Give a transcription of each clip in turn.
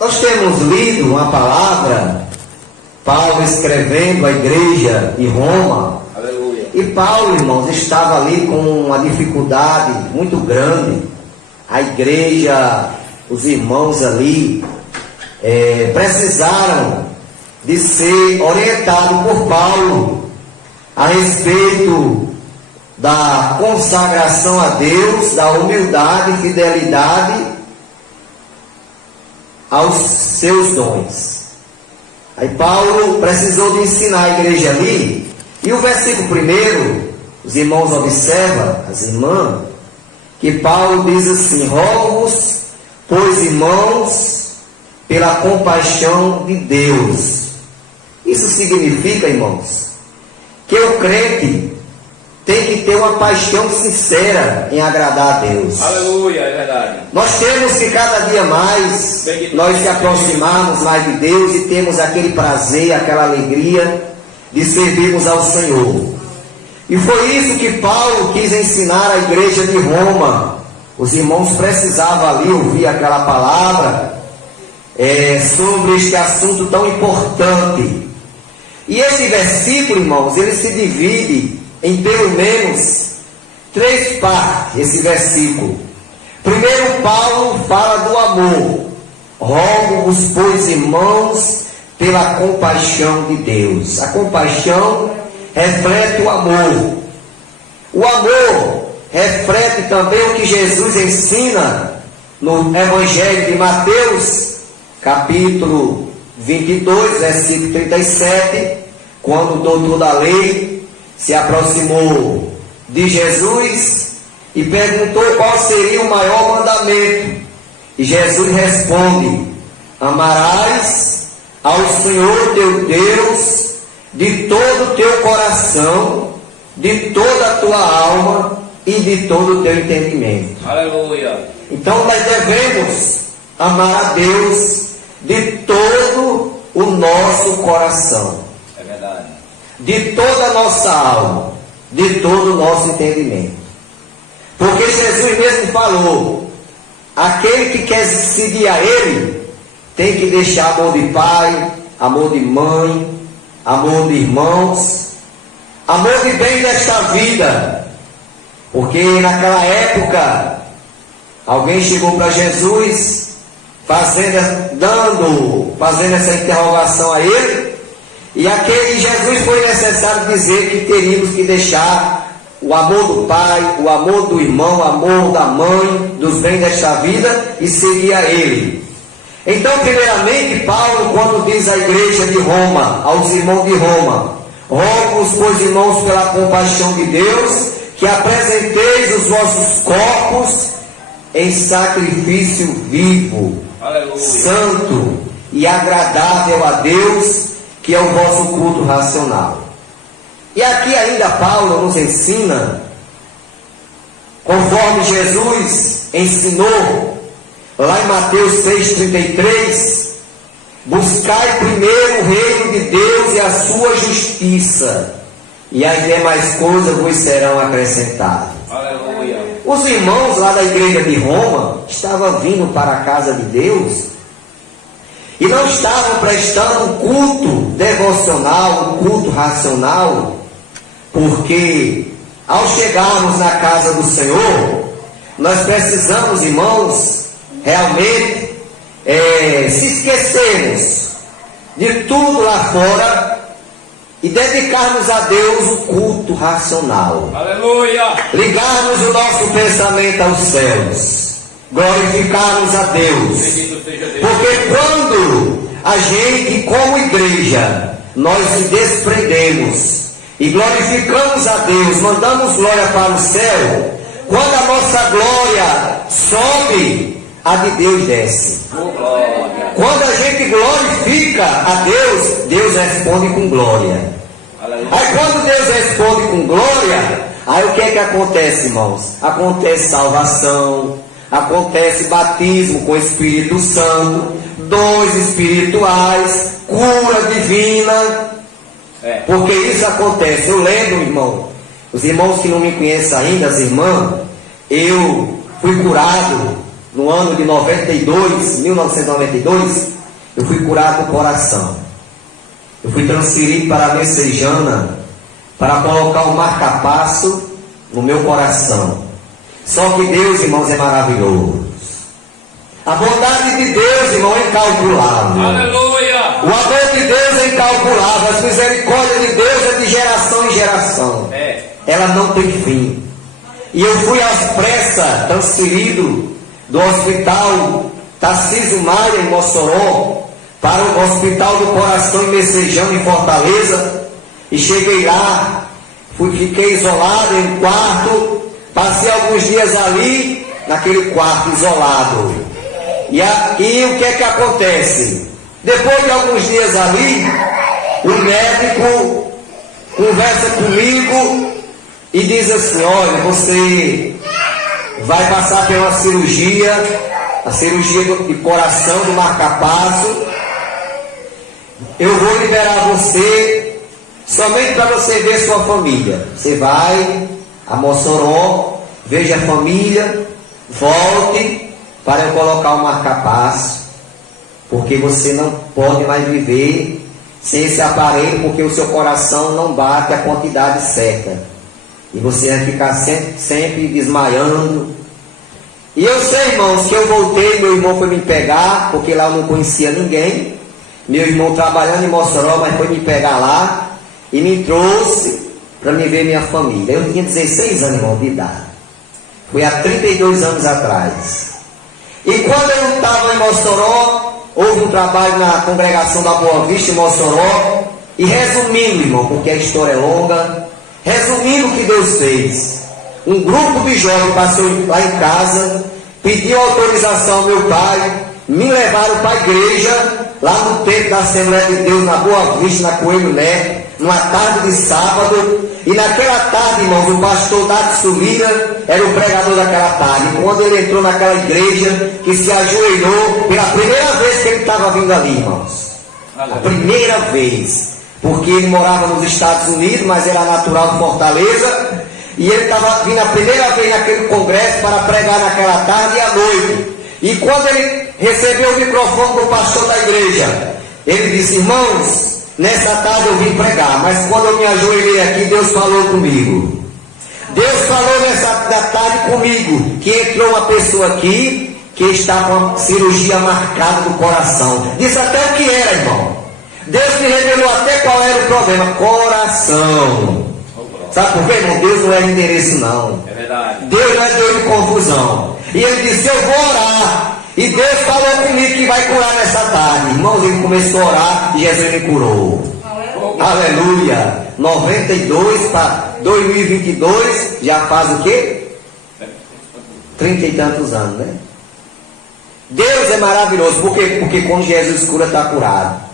Nós temos lido uma palavra, Paulo escrevendo à igreja de Roma. Aleluia. E Paulo, irmãos, estava ali com uma dificuldade muito grande. A igreja, os irmãos ali, precisaram de ser orientados por Paulo a respeito da consagração a Deus, da humildade e fidelidade aos seus dons. Aí Paulo precisou de ensinar a igreja ali. E o versículo 1, os irmãos observam, as irmãs, que Paulo diz assim: rogo-vos, pois irmãos, pela compaixão de Deus. Isso significa, irmãos, que o crente tem que ter uma paixão sincera em agradar a Deus. Aleluia, é verdade. Nós temos que cada dia mais nós se aproximarmos mais de Deus e temos aquele prazer, aquela alegria de servirmos ao Senhor. E foi isso que Paulo quis ensinar à igreja de Roma. Os irmãos precisavam ali ouvir aquela palavra sobre este assunto tão importante. E esse versículo, irmãos, ele se divide em pelo menos 3 partes, esse versículo. Primeiro, Paulo fala do amor. Rogo-vos, pois, irmãos, pela compaixão de Deus. A compaixão reflete o amor. O amor reflete também o que Jesus ensina no Evangelho de Mateus, capítulo 22, versículo 37, quando o doutor da lei se aproximou de Jesus e perguntou qual seria o maior mandamento. E Jesus responde: amarás ao Senhor teu Deus de todo o teu coração, de toda a tua alma e de todo o teu entendimento. Aleluia. Então nós devemos amar a Deus de todo o nosso coração. É verdade. De toda a nossa alma, de todo o nosso entendimento. Porque Jesus mesmo falou: aquele que quer seguir a Ele, tem que deixar amor de pai, amor de mãe, amor de irmãos, amor de bem desta vida. Porque naquela época, alguém chegou para Jesus, fazendo essa interrogação a Ele, e aquele Jesus foi necessário dizer que teríamos que deixar o amor do pai, o amor do irmão, o amor da mãe, dos bens desta vida e seguir a Ele. Então, primeiramente, Paulo, quando diz à igreja de Roma, aos irmãos de Roma: rogo-vos, pois, irmãos, pela compaixão de Deus, que apresenteis os vossos corpos em sacrifício vivo, aleluia, santo e agradável a Deus, que é o vosso culto racional. E aqui ainda Paulo nos ensina, conforme Jesus ensinou lá em Mateus 6,33, buscai primeiro o reino de Deus e a sua justiça, e as demais coisas vos serão acrescentadas. Aleluia. Os irmãos lá da igreja de Roma estavam vindo para a casa de Deus e não estavam prestando um culto devocional, um culto racional, porque ao chegarmos na casa do Senhor, nós precisamos, irmãos, realmente se esquecermos de tudo lá fora e dedicarmos a Deus o culto racional. Aleluia. Ligarmos o nosso pensamento aos céus, glorificarmos a Deus. Bendito seja Deus. Porque quando a gente, como igreja, nós se desprendemos e glorificamos a Deus, mandamos glória para o céu, quando a nossa glória sobe, a de Deus desce. Quando a gente glorifica a Deus, Deus responde com glória. Aleluia. Aí quando Deus responde com glória, aí o que é que acontece, irmãos? Acontece salvação, acontece batismo com o Espírito Santo, dons espirituais, cura divina. Porque isso acontece. Eu lembro, irmão, os irmãos que não me conhecem ainda, as irmãs, eu fui curado no ano de 1992, eu fui curado do coração. Eu fui transferido para a Messejana para colocar um marca-passo no meu coração. Só que Deus, irmãos, é maravilhoso. A bondade de Deus, irmão, é incalculável. Aleluia! O amor de Deus é incalculável. As misericórdias de Deus é de geração em geração. Ela não tem fim. E eu fui às pressas, transferido do hospital Tarcísio Maia, em Mossoró, para o Hospital do Coração em Messejana, em Fortaleza. E cheguei lá, fiquei isolado em um quarto, passei alguns dias ali, naquele quarto isolado. E o que é que acontece? Depois de alguns dias ali, o médico conversa comigo e diz assim: olha, você vai passar pela cirurgia, a cirurgia de coração, do marca-passo. Eu vou liberar você somente para você ver sua família. Você vai a Mossoró, veja a família, volte para eu colocar o marca-passo, porque você não pode mais viver sem esse aparelho, porque o seu coração não bate a quantidade certa. E você vai ficar sempre desmaiando. E eu sei, irmãos, que eu voltei, meu irmão foi me pegar, porque lá eu não conhecia ninguém. Meu irmão trabalhando em Mossoró, mas foi me pegar lá e me trouxe para me ver minha família. Eu tinha 16 anos, irmão, de idade. Foi há 32 anos atrás. E quando eu estava em Mossoró, houve um trabalho na congregação da Boa Vista em Mossoró. E resumindo, irmão, porque a história é longa, resumindo o que Deus fez, um grupo de jovens passou lá em casa, pediu autorização ao meu pai, me levaram para a igreja, lá no templo da Assembleia de Deus, na Boa Vista, na Coelho Neto, numa tarde de sábado. E naquela tarde, irmãos, o pastor Dadson Lira era o pregador daquela tarde. E quando ele entrou naquela igreja, que se ajoelhou, pela primeira vez que ele estava vindo ali, irmãos, a primeira vez, porque ele morava nos Estados Unidos, mas era natural de Fortaleza, e ele estava vindo a primeira vez naquele congresso para pregar naquela tarde e à noite. E quando ele recebeu o microfone do pastor da igreja, ele disse: irmãos, nessa tarde eu vim pregar, mas quando eu me ajoelhei aqui, Deus falou comigo. Deus falou nessa tarde comigo, que entrou uma pessoa aqui, que está com a cirurgia marcada do coração. Disse até o que era, irmão. Deus me revelou até qual era o problema: coração. Sabe por quê, irmão? Deus não é endereço, não. É verdade. Deus não é Deus de confusão. E ele disse: eu vou orar. E Deus falou comigo que vai curar nessa tarde. Irmãos, ele começou a orar e Jesus me curou. Aleluia. 92 para 2022, já faz o quê? 30 e tantos anos, né? Deus é maravilhoso. Por quê? Porque quando Jesus cura, está curado.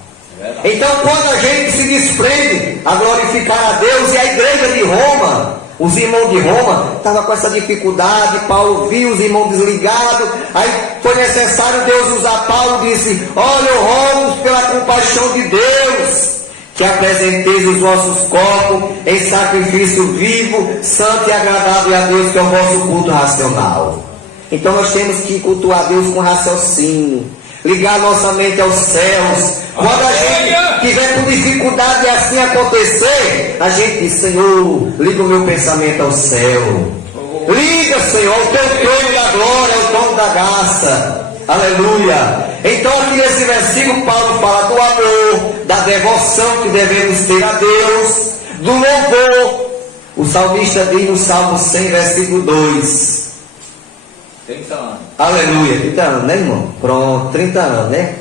Então, quando a gente se desprende a glorificar a Deus, e a igreja de Roma, os irmãos de Roma, estavam com essa dificuldade. Paulo viu os irmãos desligados, aí foi necessário Deus usar Paulo. Disse: olha, eu rogo pela compaixão de Deus, que apresenteis os vossos corpos em sacrifício vivo, santo e agradável a Deus, que é o vosso culto racional. Então nós temos que cultuar Deus com raciocínio, ligar nossa mente aos céus. Quando a gente tiver com dificuldade de assim acontecer, a gente diz: Senhor, liga o meu pensamento ao céu. Liga, Senhor, o teu trono da glória, o trono da graça. Aleluia. Então aqui nesse versículo Paulo fala do amor, da devoção que devemos ter a Deus, do louvor. O salmista diz no Salmo 100, versículo 2. 30 anos. Aleluia. 30 anos, né, irmão? Pronto, 30 anos, né?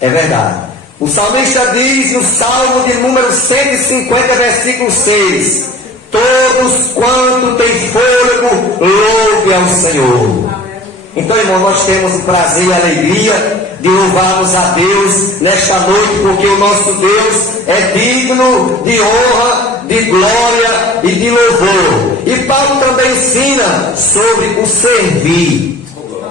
É verdade. O salmista diz no Salmo de número 150, versículo 6: todos quanto têm fôlego, louve ao Senhor. Então, irmão, nós temos o prazer e a alegria de louvarmos a Deus nesta noite, porque o nosso Deus é digno de honra, de glória e de louvor. E Paulo também ensina sobre o servir.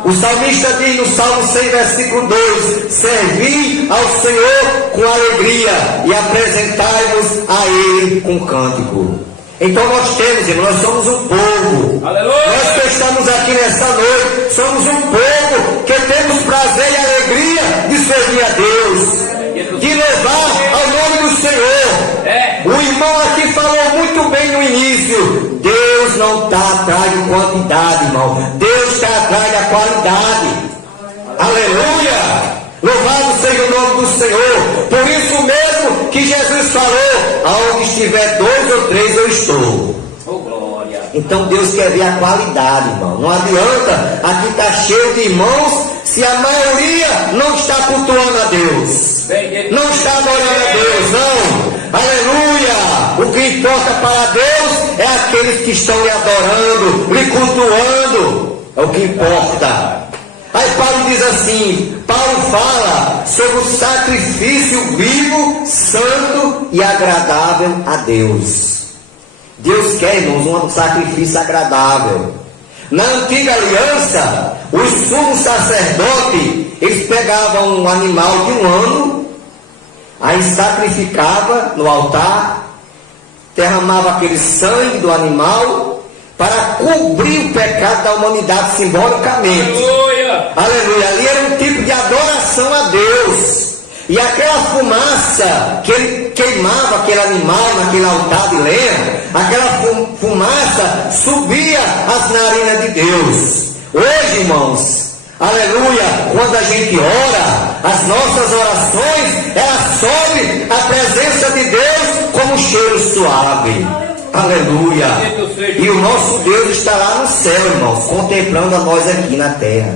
O salmista diz no Salmo 100, versículo 2: servi ao Senhor com alegria e apresentai-vos a Ele com cântico. Então nós temos, irmão, nós somos um povo. Aleluia. Nós que estamos aqui nesta noite, somos um povo que temos prazer e alegria de servir a Deus, de louvar ao nome do Senhor. O irmão aqui falou muito bem no início. Deus não está atrás de quantidade, irmão. Deus está atrás da qualidade. Aleluia! Louvado seja o nome do Senhor. Por isso mesmo que Jesus falou: aonde estiver 2 ou 3 eu estou. Oh, glória. Então Deus quer ver a qualidade, irmão. Não adianta aqui estar cheio de irmãos se a maioria não está cultuando a Deus, não está adorando a Deus, não. Aleluia! O que importa para Deus é aqueles que estão lhe adorando, lhe cultuando. É o que importa. Aí Paulo diz assim, Paulo fala sobre o sacrifício vivo, santo e agradável a Deus. Deus quer, irmãos, um sacrifício agradável. Na antiga aliança, os sumos sacerdotes, eles pegavam um animal de 1 ano, aí sacrificava no altar, derramava aquele sangue do animal para cobrir o pecado da humanidade simbolicamente. Aleluia. Aleluia. Ali era um tipo de adoração a Deus. E aquela fumaça que ele queimava aquele animal naquele altar de lenha, aquela fumaça subia às narinas de Deus. Hoje, irmãos, aleluia, quando a gente ora, as nossas orações, elas sobem à presença de Deus como um cheiro suave. Aleluia. E o nosso Deus está lá no céu, irmãos, contemplando a nós aqui na terra.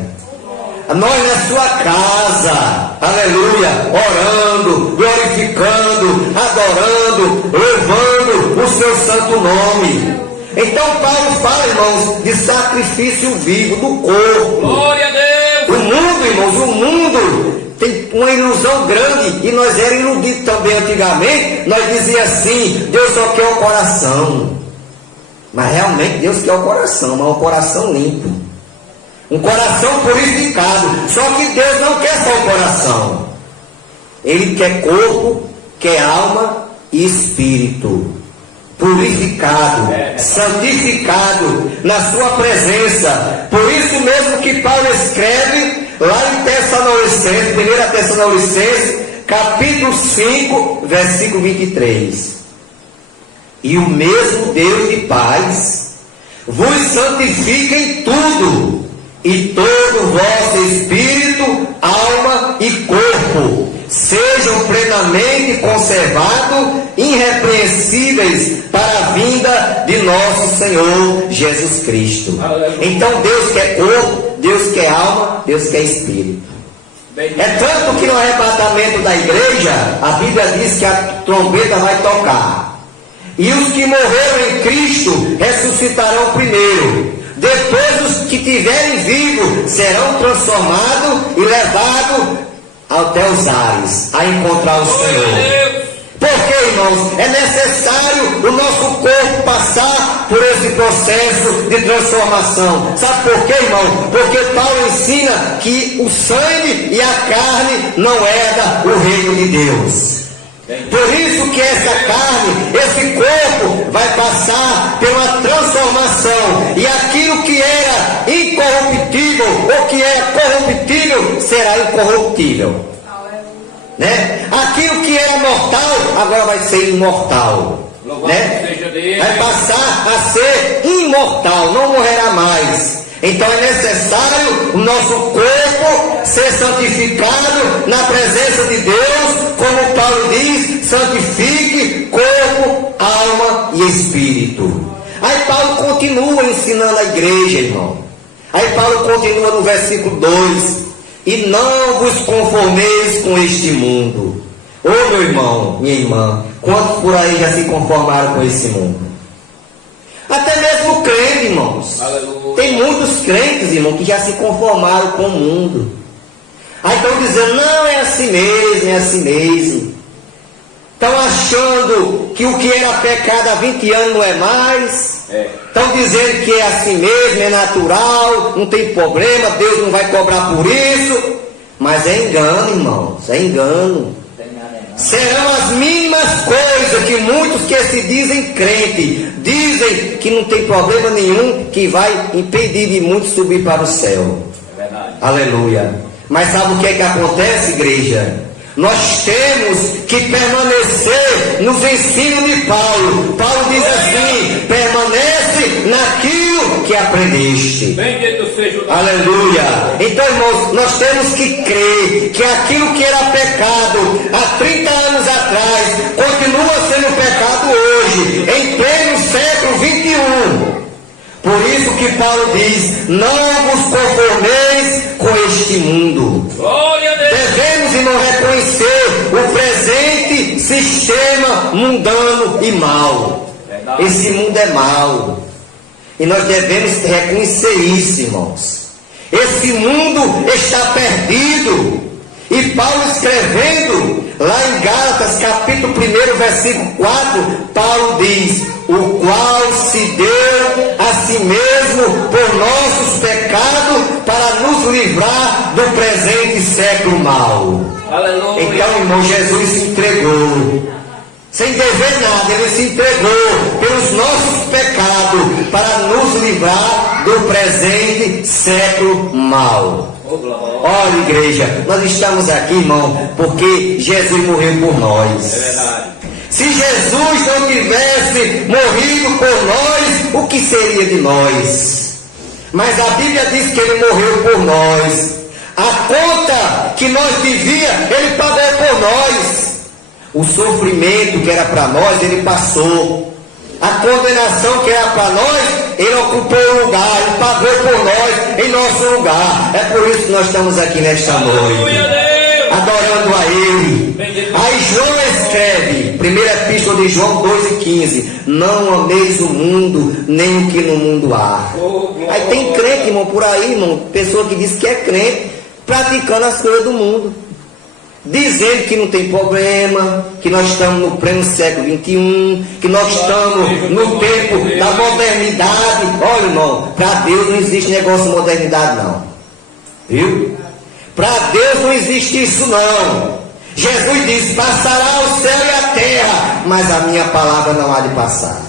Nós na sua casa, aleluia, orando, glorificando, adorando, louvando o seu santo nome. Então Paulo fala, irmãos, de sacrifício vivo do corpo. Glória a Deus. O mundo, irmãos, o mundo tem uma ilusão grande, e nós éramos iludidos também antigamente. Nós dizíamos assim: Deus só quer o coração. Mas realmente Deus quer o coração, mas um coração limpo, um coração purificado. Só que Deus não quer só o coração, Ele quer corpo, quer alma e espírito purificado, santificado na sua presença. Por isso mesmo que Paulo escreve lá em Tessalonicenses, 1 Tessalonicenses, capítulo 5, versículo 23. E o mesmo Deus de paz vos santifique em tudo, e todo o vosso espírito, alma e corpo sejam plenamente conservados, irrepreensíveis para a vinda de nosso Senhor Jesus Cristo. Então Deus quer corpo, Deus quer alma, Deus quer espírito. É tanto que no arrebatamento da igreja, a Bíblia diz que a trombeta vai tocar, e os que morreram em Cristo ressuscitarão primeiro. Depois os que tiverem vivos serão transformados e levados até os ares, a encontrar o Senhor. Porque, irmãos, é necessário o nosso corpo passar por esse processo de transformação. Sabe por quê, irmão? Porque Paulo ensina que o sangue e a carne não herdam o reino de Deus. Por isso que essa carne, esse corpo vai passar pela transformação, e aquilo que era incorruptível ou que era corruptível será incorruptível, né? Aquilo que era mortal agora vai ser imortal, né? Vai passar a ser imortal, não morrerá mais. Então é necessário o nosso corpo ser santificado na presença de Deus, como Paulo diz: santifique corpo, alma e espírito. Aí Paulo continua ensinando a igreja, irmão. Aí Paulo continua no versículo 2: e não vos conformeis com este mundo. Ô meu irmão, minha irmã, quantos por aí já se conformaram com esse mundo? Até mesmo crente, irmãos. Aleluia. Tem muitos crentes, irmão, que já se conformaram com o mundo. Aí estão dizendo: não, é assim mesmo, é assim mesmo. Estão achando que o que era pecado há 20 anos não é mais. Estão dizendo que é assim mesmo, é natural, não tem problema, Deus não vai cobrar por isso. Mas é engano, irmãos, é engano. Serão as mínimas coisas que muitos que se dizem crente, dizem que não tem problema nenhum, que vai impedir de muitos subir para o céu. É verdade. Aleluia. Mas sabe o que é que acontece, igreja? Nós temos que permanecer nos ensinos de Paulo. Paulo diz assim: permanece naquilo que aprendeste. Bendito seja o nome. Aleluia. Então, irmãos, nós temos que crer que aquilo que era pecado há 30 anos atrás continua sendo pecado hoje, em pleno século 21. Por isso que Paulo diz: não vos conformeis com este mundo. Glória a Deus. Devemos, irmão, reconhecer o presente sistema mundano e mau. Verdade. Esse mundo é mau. E nós devemos reconhecer isso, irmãos. Esse mundo está perdido. E Paulo escrevendo lá em Gálatas, capítulo 1, versículo 4, Paulo diz: o qual se deu a si mesmo por nossos pecados para nos livrar do presente século mau. Aleluia. Então, irmão, Jesus se entregou. Sem dever nada, ele se entregou pelos nossos pecados para nos livrar do presente século mau. Oh, glória. Olha, igreja, nós estamos aqui, irmão, porque Jesus morreu por nós. É verdade. Se Jesus não tivesse morrido por nós, o que seria de nós? Mas a Bíblia diz que ele morreu por nós. A conta que nós devíamos, ele pagou por nós. O sofrimento que era para nós, ele passou. A condenação que era para nós, ele ocupou o lugar, ele pagou por nós, em nosso lugar. É por isso que nós estamos aqui nesta noite, adorando a Ele. Aí João escreve, primeira epístola de João 2,15: não ameis o mundo, nem o que no mundo há. Aí tem crente, irmão, por aí, irmão, pessoa que diz que é crente, praticando as coisas do mundo, dizendo que não tem problema, que nós estamos no pleno século 21, que nós estamos no tempo da modernidade. Olha, irmão, para Deus não existe negócio de modernidade, não. Viu? Para Deus não existe isso, não. Jesus disse: passará o céu e a terra, mas a minha palavra não há de passar.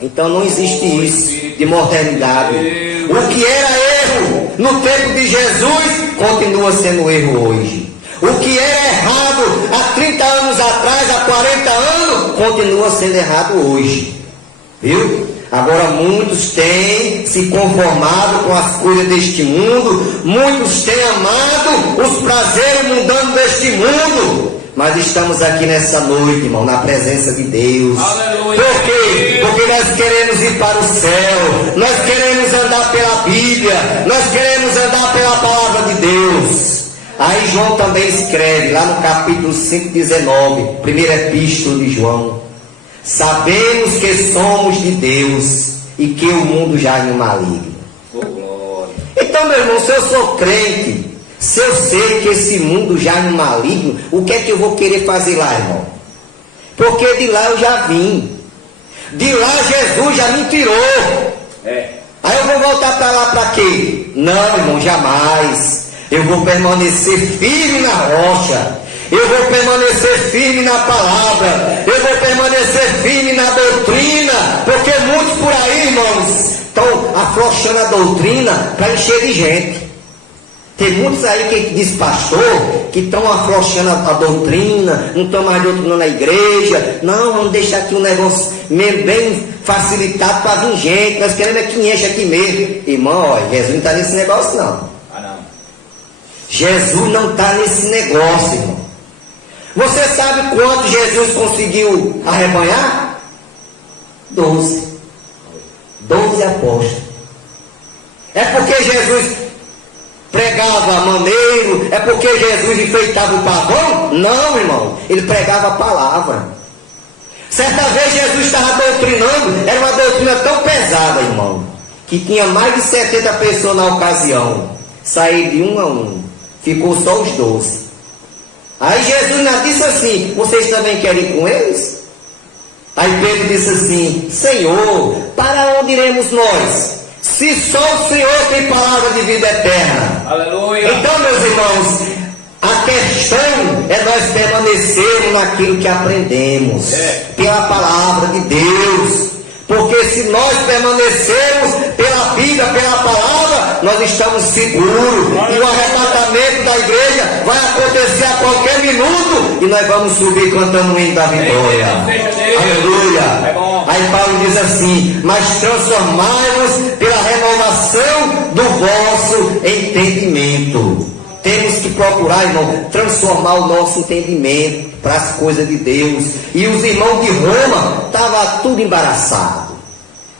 Então não existe isso de modernidade. O que era erro no tempo de Jesus continua sendo erro hoje. O que era errado há 30 anos atrás, há 40 anos, continua sendo errado hoje. Viu? Agora muitos têm se conformado com as coisas deste mundo, muitos têm amado os prazeres mundanos deste mundo. Mas estamos aqui nessa noite, irmão, na presença de Deus. Aleluia. Por quê? Porque nós queremos ir para o céu, nós queremos andar pela Bíblia, nós queremos andar pela palavra de Deus. Aí João também escreve, lá no capítulo 5,19, primeira epístola de João: sabemos que somos de Deus e que o mundo jaz no maligno. Oh, glória. Então, meu irmão, se eu sou crente, se eu sei que esse mundo jaz no maligno, o que é que eu vou querer fazer lá, irmão? Porque de lá eu já vim. De lá Jesus já me tirou. Aí eu vou voltar para lá para quê? Não, irmão, jamais. Eu vou permanecer firme na rocha. Eu vou permanecer firme na palavra. Eu vou permanecer firme na doutrina. Porque muitos por aí, irmãos, estão afrouxando a doutrina para encher de gente. Tem muitos aí que diz pastor, que estão afrouxando a doutrina, não estão mais doutrinando a igreja. Não, vamos deixar aqui um negócio meio bem facilitado para vir gente. Nós queremos é que enche aqui mesmo. Irmão, olha, Jesus não está nesse negócio não. Jesus não está nesse negócio, irmão. Você sabe quanto Jesus conseguiu arrebanhar? 12 apóstolos. É porque Jesus pregava maneiro? É porque Jesus enfeitava o pavão? Não, irmão. Ele pregava a palavra. Certa vez Jesus estava doutrinando. Era uma doutrina tão pesada, irmão, que tinha mais de 70 pessoas na ocasião. Saíram de um a um. Ficou só os 12. Aí Jesus ainda disse assim: vocês também querem ir com eles? Aí Pedro disse assim: Senhor, para onde iremos nós? Se só o Senhor tem palavra de vida eterna. Aleluia. Então, meus irmãos, A questão é nós permanecermos naquilo que aprendemos, pela palavra de Deus. Porque se nós permanecermos pela Bíblia, pela palavra, nós estamos seguros. E o arrebatamento da igreja vai acontecer a qualquer minuto. E nós vamos subir cantando o hino da vitória. Aleluia. Aí Paulo diz assim: mas transformai-vos pela renovação do vosso entendimento. Temos que procurar, irmão, transformar o nosso entendimento para as coisas de Deus. E os irmãos de Roma estavam tudo embaraçados.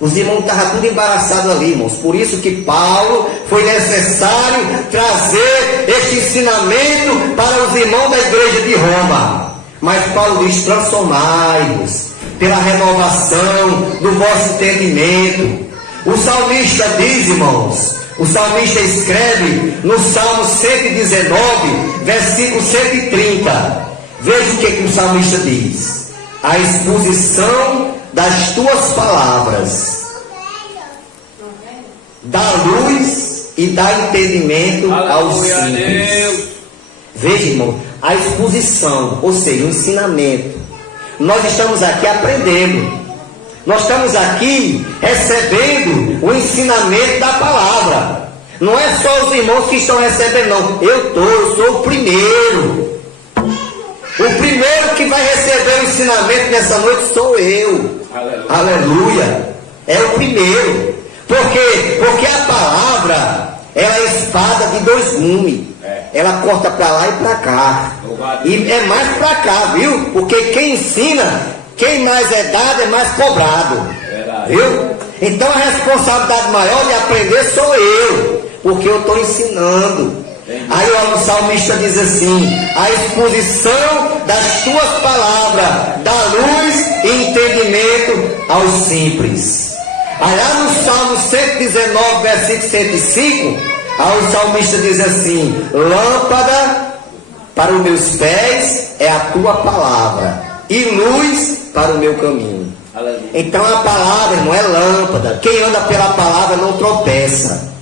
Os irmãos estavam tudo embaraçados ali, irmãos. Por isso que Paulo foi necessário trazer este ensinamento para os irmãos da igreja de Roma. Mas Paulo diz: transformai-vos pela renovação do vosso entendimento. O salmista diz, irmãos, o salmista escreve no Salmo 119, versículo 130. Veja o que o salmista diz: a exposição das tuas palavras dá luz e dá entendimento aos simples. Veja, irmão, a exposição, ou seja, o ensinamento. Nós estamos aqui aprendendo. Nós estamos aqui recebendo o ensinamento da palavra. Não é só os irmãos que estão recebendo, não. Eu sou o primeiro. O primeiro que vai receber o ensinamento nessa noite sou eu. Aleluia. É o primeiro. Por quê? Porque a palavra, ela é espada de dois gumes. Ela corta para lá e para cá. E é mais para cá, viu? Porque quem ensina, quem mais é dado é mais cobrado. Viu? Então a responsabilidade maior de aprender sou eu, porque eu estou ensinando. Aí o salmista diz assim: a exposição das tuas palavras dá luz e entendimento aos simples. Aí lá no Salmo 119, versículo 105, aí o salmista diz assim: lâmpada para os meus pés é a tua palavra, e luz para o meu caminho. Então a palavra, irmão, é lâmpada. Quem anda pela palavra não tropeça,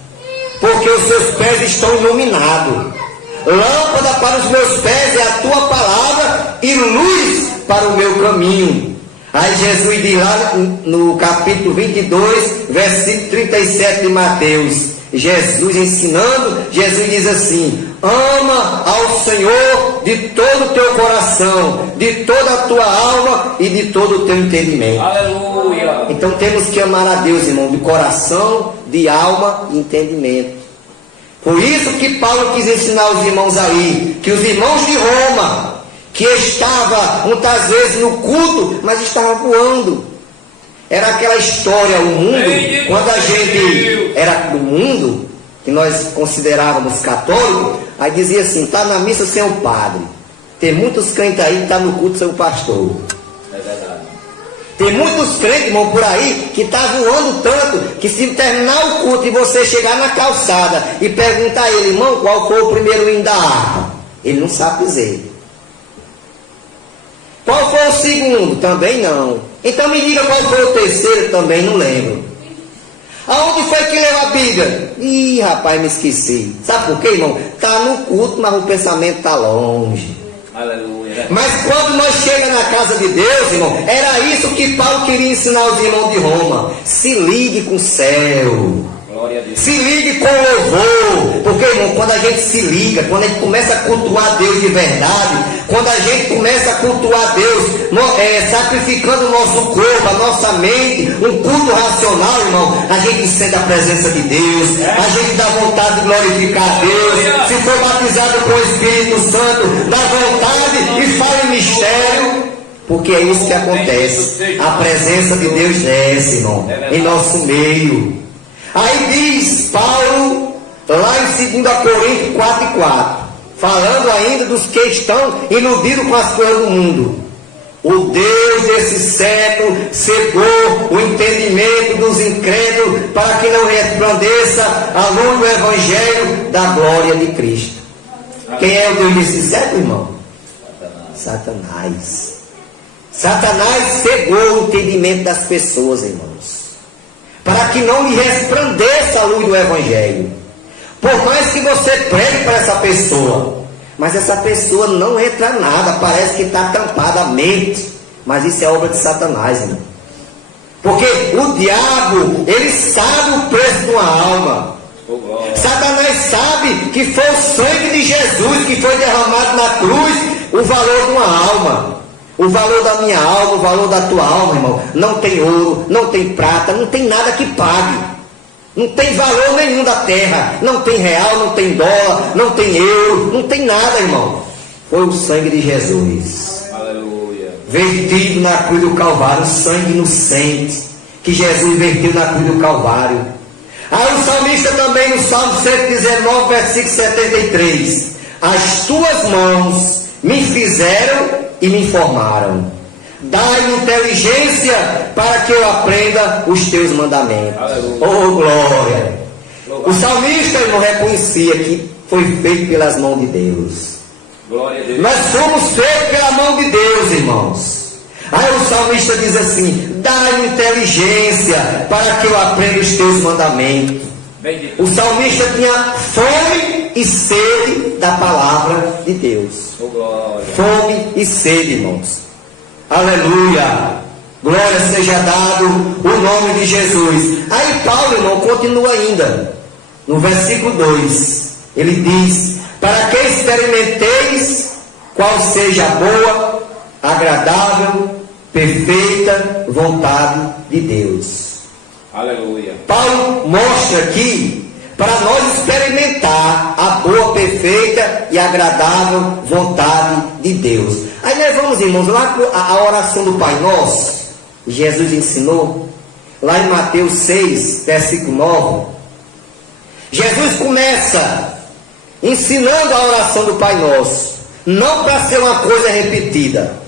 porque os seus pés estão iluminados. Lâmpada para os meus pés é a tua palavra, e luz para o meu caminho. Aí Jesus diz lá no capítulo 22, versículo 37 de Mateus, Jesus ensinando, Jesus diz assim: ama ao Senhor de todo o teu coração, de toda a tua alma e de todo o teu entendimento. Aleluia. Então temos que amar a Deus, irmão, de coração, de alma e entendimento. Por isso que Paulo quis ensinar aos irmãos aí, que os irmãos de Roma, que estavam muitas vezes no culto, mas estavam voando. Era aquela história, o mundo, quando a gente era do mundo, que nós considerávamos católico, aí dizia assim: está na missa sem o padre. Tem muitos crentes aí que estão no culto sem o pastor. É verdade. Tem muitos crentes, irmão, por aí, que está voando tanto, que se terminar o culto e você chegar na calçada e perguntar a ele: irmão, qual foi o primeiro hino da harpa? Ele não sabe dizer. Qual foi o segundo? Também não. Então me diga qual foi o terceiro, também não lembro. Aonde foi que leu a Bíblia? Ih, rapaz, me esqueci. Sabe por quê, irmão? Está no culto, mas o pensamento está longe. Aleluia. Mas quando nós chegamos na casa de Deus, irmão, era isso que Paulo queria ensinar aos irmãos de Roma. Se ligue com o céu. Glória a Deus. Se ligue com louvor. Porque, irmão, quando a gente se liga, quando a gente começa a cultuar Deus de verdade, quando a gente começa a cultuar Deus, sacrificando o nosso corpo, a nossa mente, um culto racional, irmão, a gente sente a presença de Deus, a gente dá vontade de glorificar a Deus. Se for batizado com o Espírito Santo, dá vontade e fala em mistério. Porque é isso que acontece. A presença de Deus desce, irmão, em nosso meio. Aí diz Paulo, lá em 2 Coríntios 4:4, falando ainda dos que estão iludidos com as coisas do mundo. O Deus desse século cegou o entendimento dos incrédulos, para que não resplandeça a luz do Evangelho da glória de Cristo. Quem é o Deus desse século, irmão? Satanás. Satanás cegou o entendimento das pessoas, irmãos, para que não lhe resplandeça a luz do Evangelho. Por mais que você pregue para essa pessoa, Mas essa pessoa não entra nada, parece que está tampada a mente. Mas isso é obra de Satanás, irmão. Porque o diabo, ele sabe o preço de uma alma. Satanás sabe que foi o sangue de Jesus que foi derramado na cruz, o valor de uma alma. O valor da minha alma, o valor da tua alma, irmão. Não tem ouro, não tem prata, não tem nada que pague. Não tem valor nenhum da terra. Não tem real, não tem dólar, não tem euro, não tem nada, irmão. Foi o sangue de Jesus. Aleluia. Vertido na cruz do Calvário, o sangue inocente que Jesus verteu na cruz do Calvário. Aí o salmista também no Salmo 119, versículo 73. As tuas mãos me fizeram e me informaram. Dai-me inteligência para que eu aprenda os teus mandamentos. Aleluia. Oh, glória! O salmista, irmão, reconhecia que foi feito pelas mãos de Deus. Glória a Deus. Nós somos feitos pela mão de Deus, irmãos. Aí o salmista diz assim: dai-me inteligência para que eu aprenda os teus mandamentos. Bendito. O salmista tinha fome e sede da palavra de Deus. Oh, glória. Fome e sede, irmãos. Aleluia. Glória seja dado o nome de Jesus. Aí Paulo, irmão, continua ainda. No versículo 2. Ele diz: para que experimenteis qual seja a boa, agradável, perfeita vontade de Deus. Aleluia. Paulo mostra aqui para nós experimentar a boa, perfeita e agradável vontade de Deus. Aí nós vamos, irmãos, lá a oração do Pai Nosso, Jesus ensinou, lá em Mateus 6, versículo 9. Jesus começa ensinando a oração do Pai Nosso, não para ser uma coisa repetida.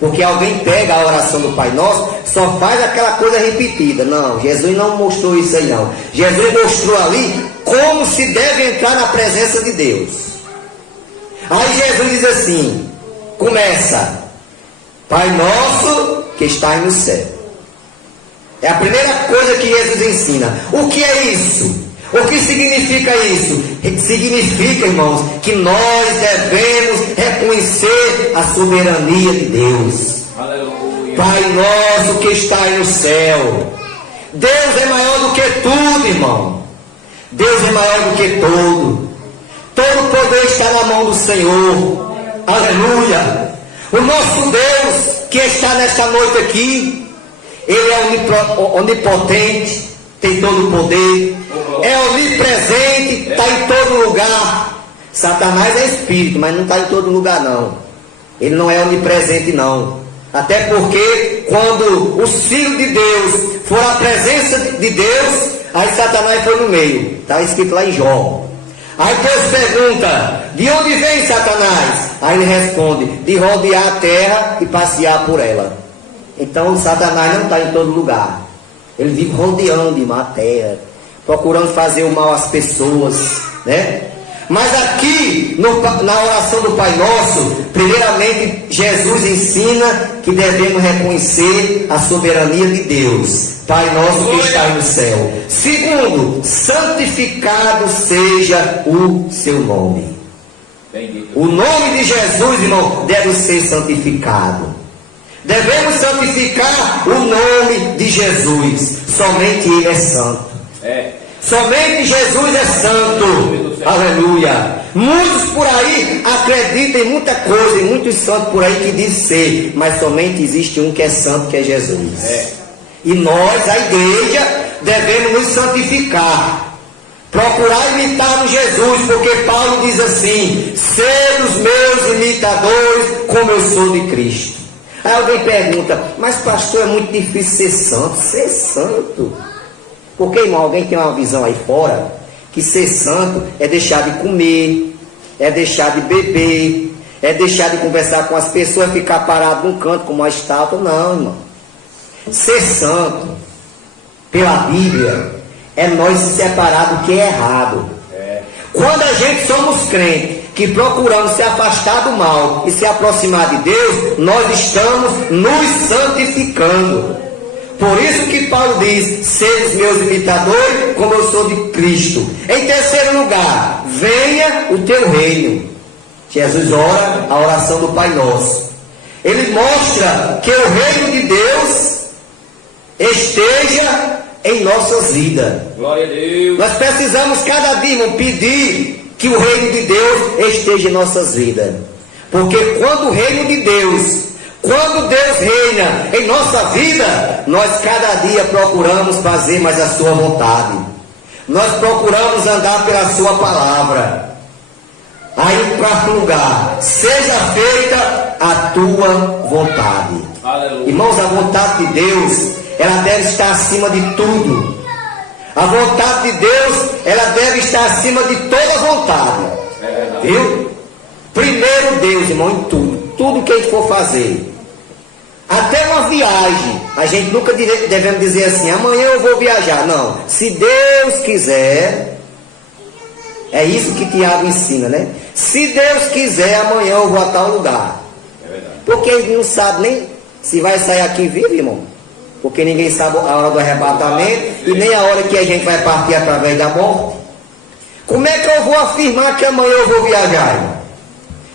Porque alguém pega a oração do Pai Nosso, só faz aquela coisa repetida. Não, Jesus não mostrou isso aí não. Jesus mostrou ali como se deve entrar na presença de Deus. Aí Jesus diz assim, começa: Pai Nosso que está no céu. É a primeira coisa que Jesus ensina. O que é isso? O que significa isso? Significa, irmãos, que nós devemos reconhecer a soberania de Deus. Aleluia. Pai nosso que está no céu. Deus é maior do que tudo, irmão. Deus é maior do que tudo. Todo poder está na mão do Senhor. Aleluia. O nosso Deus que está nesta noite aqui, Ele é onipotente, tem todo o poder. É onipresente, está em todo lugar. Satanás é espírito, mas não está em todo lugar não. Ele não é onipresente não. Até porque quando os filhos de Deus foram à presença de Deus, aí Satanás foi no meio. Está escrito lá em Jó. Aí Deus pergunta: de onde vem Satanás? Aí ele responde: de rodear a terra e passear por ela. Então o Satanás não está em todo lugar. Ele vive rodeando a terra, procurando fazer o mal às pessoas, né? Mas aqui, na oração do Pai Nosso, primeiramente, Jesus ensina que devemos reconhecer a soberania de Deus. Pai Nosso que está no céu. Segundo, santificado seja o seu nome. Bendito. O nome de Jesus, irmão, deve ser santificado. Devemos santificar o nome de Jesus. Somente Ele é santo. Somente Jesus é santo. Aleluia. Muitos por aí acreditam em muita coisa, e muitos santos por aí que dizem ser, mas somente existe um que é santo, que é Jesus. E nós, a igreja, devemos nos santificar, procurar imitar Jesus, porque Paulo diz assim: sede os meus imitadores, como eu sou de Cristo. Aí alguém pergunta: mas pastor, é muito difícil ser santo. Ser santo? Porque, irmão, alguém tem uma visão aí fora que ser santo é deixar de comer, é deixar de beber, é deixar de conversar com as pessoas, ficar parado num canto como uma estátua. Não, irmão. Ser santo, pela Bíblia, é nós se separar do que é errado. Quando a gente somos crentes, que procuramos se afastar do mal e se aproximar de Deus, nós estamos nos santificando. Por isso que Paulo diz: sede os meus imitadores, como eu sou de Cristo. Em terceiro lugar, venha o teu reino. Jesus ora a oração do Pai Nosso. Ele mostra que o reino de Deus esteja em nossas vidas. Glória a Deus. Nós precisamos cada dia, irmão, pedir que o reino de Deus esteja em nossas vidas. Porque quando o reino de Deus, quando Deus reina em nossa vida, nós cada dia procuramos fazer mais a sua vontade. Nós procuramos andar pela sua palavra. Aí o quarto lugar, seja feita a tua vontade. Aleluia. Irmãos, a vontade de Deus, ela deve estar acima de tudo. A vontade de Deus, ela deve estar acima de toda vontade. Viu? Primeiro Deus, irmão, em tudo. Tudo que a gente for fazer. Até uma viagem. A gente nunca devemos dizer assim, amanhã eu vou viajar. Não. Se Deus quiser, é isso que Tiago ensina, né? Se Deus quiser, amanhã eu vou a tal lugar. É verdade. Porque a gente não sabe nem se vai sair aqui vivo, irmão. Porque ninguém sabe a hora do arrebatamento e nem a hora que a gente vai partir através da morte. Como é que eu vou afirmar que amanhã eu vou viajar, irmão?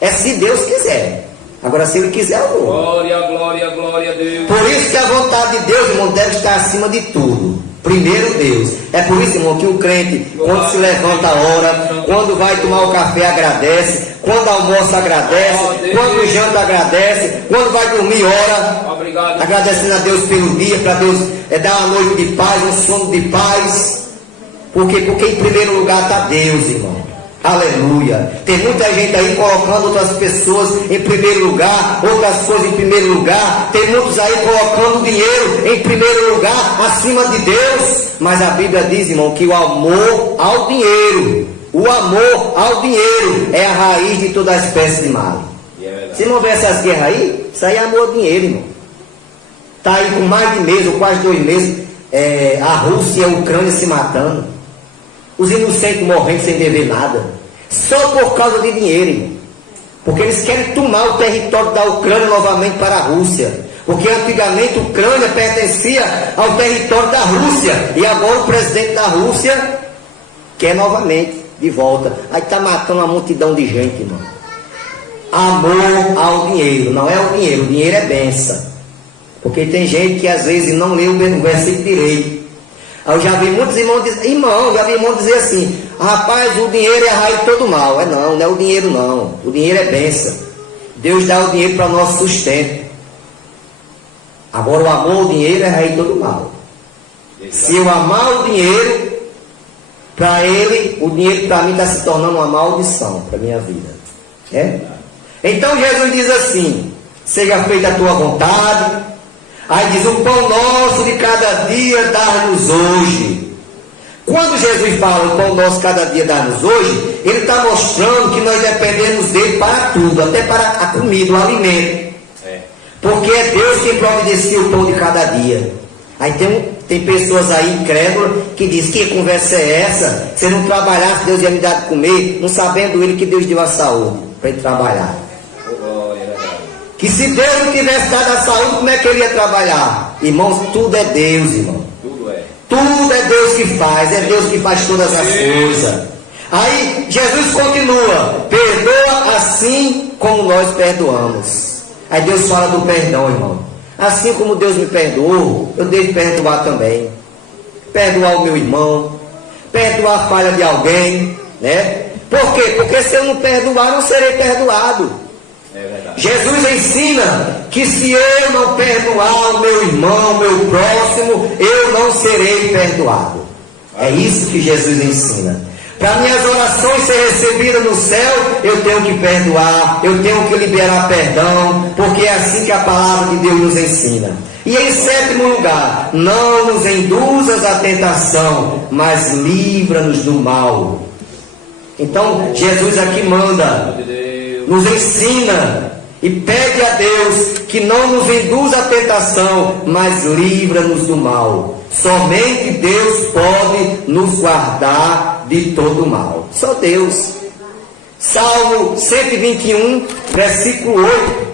É se Deus quiser. Agora, se Ele quiser, eu vou. Glória, glória, glória a Deus. Por isso que a vontade de Deus, irmão, deve estar acima de tudo. Primeiro Deus. É por isso, irmão, que o crente, quando se levanta a hora, quando vai tomar o café, agradece. Quando almoça, agradece. Quando janta, agradece. Quando vai dormir, ora. Obrigado. Agradecendo a Deus pelo dia, para Deus dar uma noite de paz, um sono de paz. Porque em primeiro lugar está Deus, irmão. Aleluia. Tem muita gente aí colocando outras pessoas em primeiro lugar, outras coisas em primeiro lugar. Tem muitos aí colocando dinheiro em primeiro lugar, acima de Deus. Mas a Bíblia diz, irmão, que o amor ao dinheiro, é a raiz de toda a espécie de mal. Se não houver essas guerras aí, isso aí é amor ao dinheiro, irmão. Está aí com mais de mês, ou quase 2 meses, a Rússia e a Ucrânia se matando. Os inocentes morrendo sem dever nada. Só por causa de dinheiro, irmão. Porque eles querem tomar o território da Ucrânia novamente para a Rússia. Porque antigamente a Ucrânia pertencia ao território da Rússia. E agora o presidente da Rússia quer novamente de volta. Aí está matando uma multidão de gente, irmão. Amor ao dinheiro. Não é o dinheiro é bênção. Porque tem gente que às vezes não lê o versículo direito. Eu já vi muitos irmãos dizer assim, rapaz, o dinheiro é a raiz de todo mal. Não é o dinheiro não. O dinheiro é bênção. Deus dá o dinheiro para nosso sustento. Agora o amor ao dinheiro é a raiz de todo mal. Se eu amar o dinheiro, para ele, o dinheiro para mim está se tornando uma maldição para a minha vida. Então Jesus diz assim, seja feita a tua vontade. Aí diz, o pão nosso de cada dia dá-nos hoje. Quando Jesus fala o pão nosso cada dia dá-nos hoje, Ele está mostrando que nós dependemos dele para tudo, até para a comida, o alimento. Porque é Deus quem providencia o pão de cada dia. Aí tem pessoas aí incrédulas que dizem, que conversa é essa? Se eu não trabalhasse, Deus ia me dar de comer, não sabendo Ele que Deus deu a saúde para ele trabalhar. Que se Deus não tivesse dado a saúde, como é que ele ia trabalhar? Irmãos, tudo é Deus, irmão. Tudo é Deus que faz, é Deus que faz todas as coisas. Aí Jesus continua, perdoa assim como nós perdoamos. Aí Deus fala do perdão, irmão. Assim como Deus me perdoou, eu devo perdoar também. Perdoar o meu irmão, perdoar a falha de alguém, né? Por quê? Porque se eu não perdoar, não serei perdoado. Jesus ensina que se eu não perdoar o meu irmão, o meu próximo, eu não serei perdoado. É isso que Jesus ensina. Para minhas orações serem recebidas no céu, eu tenho que perdoar, eu tenho que liberar perdão, porque é assim que a palavra de Deus nos ensina. E em 7º lugar, não nos induzas à tentação, mas livra-nos do mal. Então Jesus aqui manda, nos ensina e pede a Deus que não nos induza à tentação, mas livra-nos do mal. Somente Deus pode nos guardar de todo mal. Só Deus. Salmo 121, versículo 8.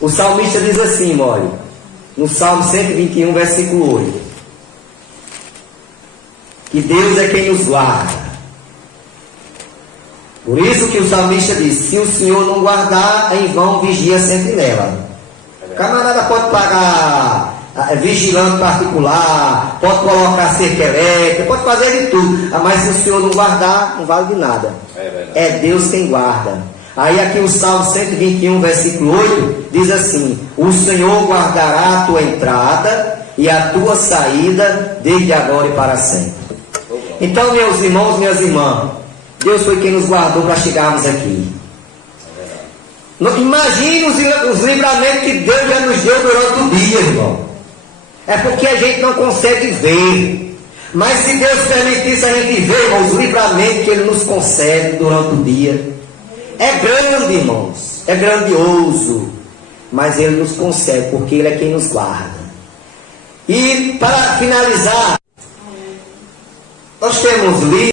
O salmista diz assim, olha, no Salmo 121, versículo 8. Que Deus é quem nos guarda. Por isso que o salmista diz: se o Senhor não guardar, em vão vigia a sentinela. O camarada pode pagar vigilante particular, pode colocar cerca elétrica, pode fazer de tudo, mas se o Senhor não guardar, não vale de nada. É Deus quem guarda. Aí aqui o Salmo 121, versículo 8, diz assim: o Senhor guardará a tua entrada e a tua saída, desde agora e para sempre. Então, meus irmãos, minhas irmãs, Deus foi quem nos guardou para chegarmos aqui. Imagine os livramentos que Deus já nos deu durante o dia, irmão. É porque a gente não consegue ver. Mas se Deus permitisse a gente ver, irmão, os livramentos que Ele nos concede durante o dia, é grande, irmãos, é grandioso. Mas Ele nos concede, porque Ele é quem nos guarda. E para finalizar, nós temos lido